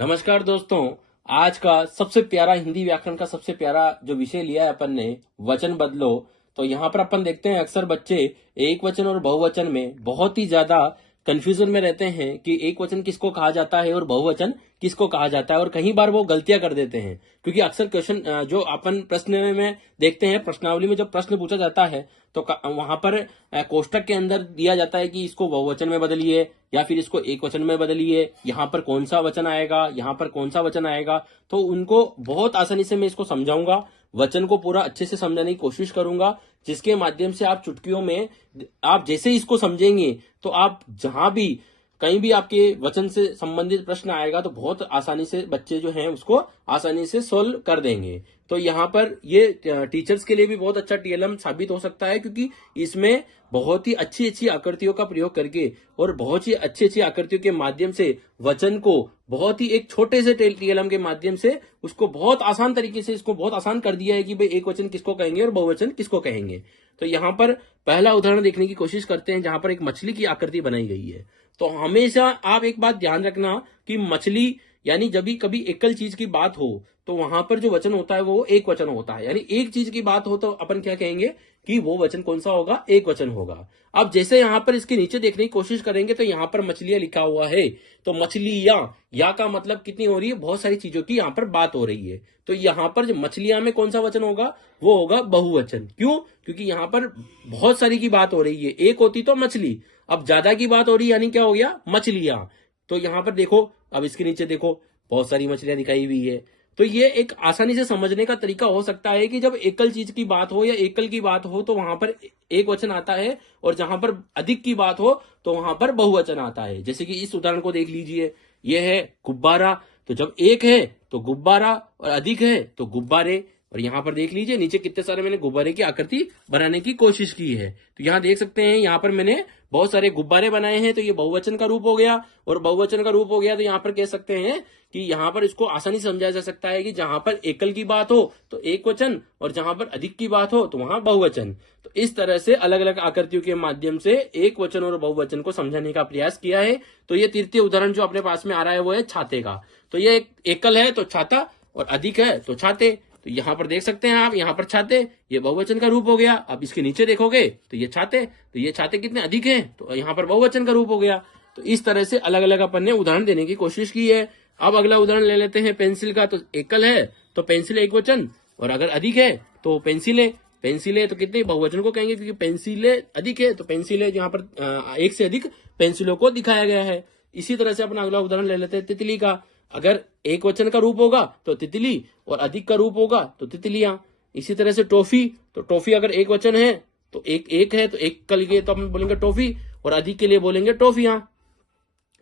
नमस्कार दोस्तों। आज का सबसे प्यारा हिंदी व्याकरण का सबसे प्यारा जो विषय लिया है अपन ने, वचन बदलो। तो यहाँ पर अपन देखते हैं अक्सर बच्चे एक वचन और बहुवचन में बहुत ही ज्यादा कंफ्यूजन में रहते हैं कि एक वचन किसको कहा जाता है और बहुवचन किसको कहा जाता है, और कई बार वो गलतियां कर देते हैं। क्योंकि अक्सर क्वेश्चन जो अपन प्रश्न में देखते हैं, प्रश्नावली में जब प्रश्न पूछा जाता है तो वहां पर कोष्टक के अंदर दिया जाता है कि इसको बहुवचन में बदलिए या फिर इसको एक वचन में बदलिए, यहाँ पर कौन सा वचन आएगा, यहाँ पर कौन सा वचन आएगा। तो उनको बहुत आसानी से मैं इसको समझाऊंगा, वचन को पूरा अच्छे से समझाने की कोशिश करूंगा, जिसके माध्यम से आप चुटकियों में आप जैसे इसको समझेंगे तो आप जहां भी कहीं भी आपके वचन से संबंधित प्रश्न आएगा तो बहुत आसानी से बच्चे जो हैं उसको आसानी से सोल्व कर देंगे। तो यहाँ पर ये टीचर्स के लिए भी बहुत अच्छा टीएलएम साबित हो सकता है, क्योंकि इसमें बहुत ही अच्छी अच्छी आकृतियों का प्रयोग करके और बहुत ही अच्छी अच्छी आकृतियों के माध्यम से वचन को बहुत ही एक छोटे से टीएलएम के माध्यम से उसको बहुत आसान तरीके से इसको बहुत आसान कर दिया है कि भाई एक वचन किसको कहेंगे और बहुवचन किसको कहेंगे। तो यहाँ पर पहला उदाहरण देखने की कोशिश करते हैं, जहां पर एक मछली की आकृति बनाई गई है। तो हमेशा आप एक बात ध्यान रखना कि मछली यानी जब भी कभी एकल चीज की बात हो तो वहां पर जो वचन होता है वो एक वचन होता है। यानी एक चीज की बात हो तो अपन क्या कहेंगे कि वो वचन कौन सा होगा, एक वचन होगा। अब जैसे यहां पर इसके नीचे देखने की कोशिश करेंगे तो यहां पर मछलियां लिखा हुआ है, तो मछलियां या का मतलब कितनी हो रही है, बहुत सारी चीजों की यहां पर बात हो रही है। तो यहां पर जो मछलियां में कौन सा वचन होगा, वो होगा बहुवचन। क्यों? क्योंकि यहां पर बहुत सारी की बात हो रही है, एक होती तो मछली, अब ज्यादा की बात हो रही है यानी क्या हो गया, मछलियां। तो यहां पर देखो, अब इसके नीचे देखो बहुत सारी मछलियां दिखाई हुई है। तो ये एक आसानी से समझने का तरीका हो सकता है कि जब एकल चीज की बात हो या एकल की बात हो तो वहां पर एक वचन आता है, और जहां पर अधिक की बात हो तो वहां पर बहुवचन आता है। जैसे कि इस उदाहरण को देख लीजिए, यह है गुब्बारा, तो जब एक है तो गुब्बारा और अधिक है तो गुब्बारे। और यहां पर देख लीजिए नीचे कितने सारे मैंने गुब्बारे की आकृति बनाने की कोशिश की है। तो यहां देख सकते हैं यहां पर मैंने बहुत सारे गुब्बारे बनाए हैं, तो ये बहुवचन का रूप हो गया। और बहुवचन का रूप हो गया तो यहां पर कह सकते हैं कि यहां पर इसको आसानी से समझाया जा सकता है कि जहां पर एकल की बात हो तो एक वचन, और जहां पर अधिक की बात हो तो वहां बहुवचन। तो इस तरह से अलग अलग आकृतियों के माध्यम से एक वचन और बहुवचन को समझाने का प्रयास किया है। तो ये तृतीय उदाहरण जो अपने पास में आ रहा है वो है छाते का। तो ये एकल है तो छाता और अधिक है तो छाते। तो यहां पर देख सकते हैं आप, यहां पर छाते, ये बहुवचन का रूप हो गया। अब इसके नीचे देखोगे तो ये छाते, तो ये छाते कितने अधिक हैं तो यहां पर बहुवचन का रूप हो गया। तो इस तरह से अलग अलग अपन ने उदाहरण देने की कोशिश की है। अब अगला उदाहरण ले लेते हैं पेंसिल का। तो एकल है तो पेंसिल एक वचन, और अगर अधिक है तो पेंसिलें। पेंसिलें तो कितने बहुवचन को कहेंगे, क्योंकि पेंसिलें अधिक है तो पेंसिलें, जहां पर एक से अधिक पेंसिलों को दिखाया गया है। इसी तरह से अपना अगला उदाहरण ले लेते हैं तितली का। अगर एक वचन का रूप होगा तो तितली, और अधिक का रूप होगा तो तितलियां। इसी तरह से टॉफी, तो टॉफी अगर एक वचन है तो एक है तो एक के लिए तो हम बोलेंगे टॉफी, और अधिक के लिए बोलेंगे टॉफियां।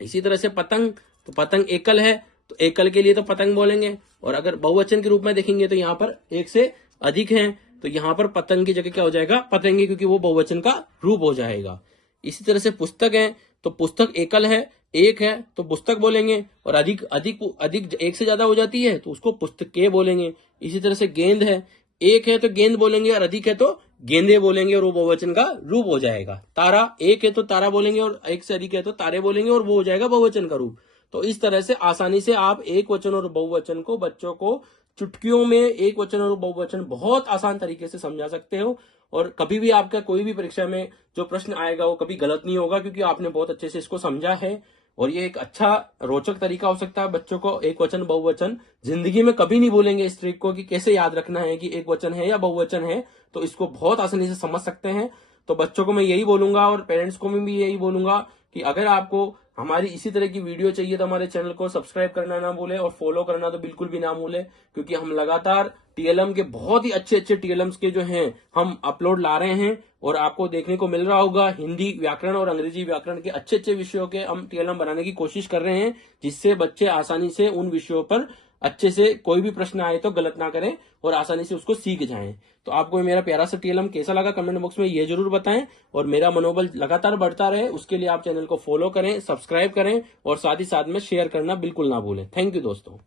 इसी तरह से पतंग, तो पतंग एकल है तो एकल के लिए तो पतंग बोलेंगे, और अगर बहुवचन के रूप में देखेंगे तो यहाँ पर एक से अधिक है तो यहाँ पर पतंग की जगह क्या हो जाएगा, पतंगे, क्योंकि वो बहुवचन का रूप हो जाएगा। इसी तरह से पुस्तक है, तो पुस्तक एकल है, एक है तो पुस्तक बोलेंगे, और अधिक अधिक अधिक एक से ज्यादा हो जाती है तो उसको पुस्तकें बोलेंगे। इसी तरह से गेंद है, एक है तो गेंद बोलेंगे, और अधिक है तो गेंदे बोलेंगे, और वो बहुवचन का रूप हो जाएगा। तारा, एक है तो तारा बोलेंगे, और एक से अधिक है तो तारे बोलेंगे, और वो हो जाएगा बहुवचन का रूप। तो इस तरह से आसानी से आप एक वचन और बहुवचन को बच्चों को चुटकियों में एक वचन और बहुवचन बहुत आसान तरीके से समझा सकते हो। और कभी भी आपका कोई भी परीक्षा में जो प्रश्न आएगा वो कभी गलत नहीं होगा, क्योंकि आपने बहुत अच्छे से इसको समझा है। और ये एक अच्छा रोचक तरीका हो सकता है बच्चों को एक वचन बहुवचन जिंदगी में कभी नहीं भूलेंगे इस ट्रिक को कि कैसे याद रखना है कि एक वचन है या बहुवचन है। तो इसको बहुत आसानी से समझ सकते हैं। तो बच्चों को मैं यही बोलूंगा और पेरेंट्स को भी यही बोलूंगा कि अगर आपको हमारी इसी तरह की वीडियो चाहिए तो हमारे चैनल को सब्सक्राइब करना ना भूले, और फॉलो करना तो बिल्कुल भी ना भूले, क्योंकि हम लगातार टीएलएम के बहुत ही अच्छे अच्छे टीएलएम्स के जो हैं हम अपलोड ला रहे हैं। और आपको देखने को मिल रहा होगा हिंदी व्याकरण और अंग्रेजी व्याकरण के अच्छे अच्छे विषयों के हम टीएलएम बनाने की कोशिश कर रहे हैं, जिससे बच्चे आसानी से उन विषयों पर अच्छे से कोई भी प्रश्न आए तो गलत ना करें और आसानी से उसको सीख जाएं। तो आपको मेरा प्यारा सा टीएलएम कैसा लगा कमेंट बॉक्स में ये जरूर बताएं, और मेरा मनोबल लगातार बढ़ता रहे उसके लिए आप चैनल को फॉलो करें, सब्सक्राइब करें, और साथ ही साथ में शेयर करना बिल्कुल ना भूलें। थैंक यू दोस्तों।